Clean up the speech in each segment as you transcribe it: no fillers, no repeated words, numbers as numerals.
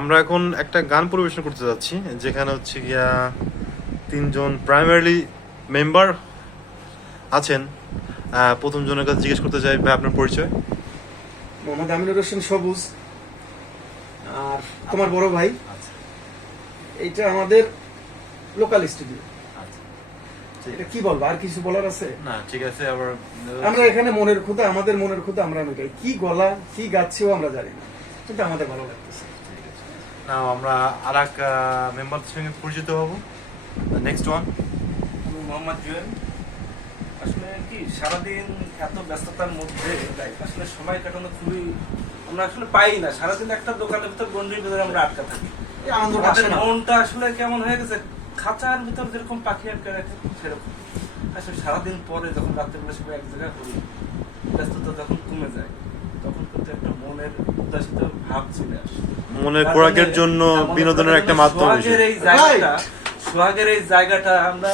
আমরা এখন একটা গান পরিবেশন করতে যাচ্ছি, যেখানে হচ্ছে গিয়া 3 জন প্রাইমারি মেম্বার আছেন। প্রথম জনের কাছে জিজ্ঞেস করতে চাই, ভাই আপনার পরিচয়? মোহাম্মদ আমিনুর হোসেন সবুজ, আর তোমার বড় ভাই। এইটা আমাদের লোকাল স্টুডিও। এটা কি বলবো, আর কিছু বলার আছে? না, ঠিক আছে। আবার আমরা এখানে মনের ক্ষুদা, আমাদের মনের ক্ষুদা আমরা মেটাই। কি গলা কি গাচ্ছেও আমরা জানি না, কিন্তু আমাদের ভালো লাগতেছে। না, আমরা আর এক মেম্বারের সঙ্গে পরিচিত হব। Next one. আমি মোহাম্মদ জুয়েল। আসলে কি সারাদিন এত ব্যস্ততার মধ্যে আসলে সময় কাটানো খুবই আমরা আসলে পাই না। সারাদিন একটা দোকানের ভিতর গন্ডির ভিতরে আমরা আটকা থাকি। এই আনন্দ আমাদের আসে না। মনটা আসলে কেমন হয়ে গেছে, খাঁচার ভিতর যেরকম পাখি আটকে রাখে সেরকম। আসলে সারাদিন পরে যখন রাত্রেবেলা সবাই এক জায়গায় করি, ব্যস্ততা যখন কমে যায়, তখন কিন্তু একটা মনের উদাসীত ভাব চলে আসে। মনের খোরাকের জন্য বিনোদনের একটা মাধ্যম সোহাগের এই জায়গাটা, সোহাগের এই জায়গাটা আমরা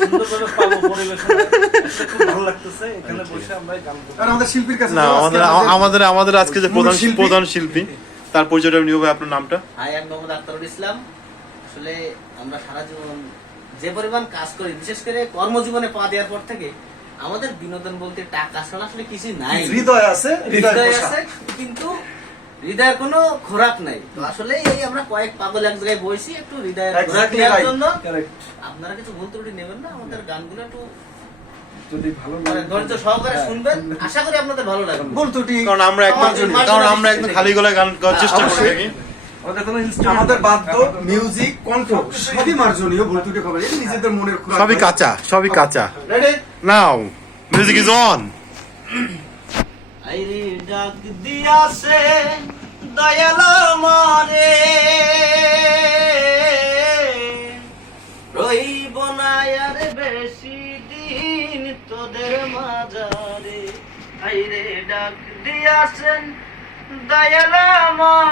সুন্দরভাবে পাবো পরিবেশনে। খুব ভালো লাগতেছে এখানে বসে আমরা গান করতে। আর আমাদের শিল্পীর কাছে না, তো আজকে আমাদের আজকে যে মূল শিল্পী। প্রধান শিল্পী, তার পরিচয়টা নিব। ভাই আপনার নামটা? হাই, আমি মোহাম্মদ আখতারুল ইসলাম। আসলে আমরা সারা জীবন যে পরিমাণ কাজ করি, বিশেষ করে কর্মজীবনে পা দেওয়ার পর থেকে আমাদের বিনোদন বলতে টাকা ছাড়া আসলে কিছু নাই। হৃদয় আছে, হৃদয় আছে, কিন্তু হৃদয়ের কোনো খোরাক নাই। তো আসলে এই আমরা কয়েক পাগল এক জায়গায় বসি, একটু হৃদয়ের খোরাক Exactly নেওয়ার right. জন্য। Correct. আপনারা কিছু ভুল ত্রুটি নেবেন না, আমাদের গানগুলো একটু যদি ভালো মানে লাগে ধৈর্য সহকারে শুনবেন, আশা করি আপনাদের ভালো লাগবে। ভুল ত্রুটি কারণ আমরা একদম খালি গলায় গান গাওয়ার চেষ্টা করে থাকি। আমাদের কোনো instrument আমাদের বাদ্য, মিউজিক, কণ্ঠ সবই মার্জনীয়। ভুল ত্রুটি খবর এই নিজেদের মনের খোরাক। সবই কাঁচা। Ready? Now, music is on. আইরে ডাক দিয়াছে দয়াল মারে, রইব না আর বেশি দিন তোদের মাঝারে। আইরে ডাক দিয়াছেন দয়াল মারে।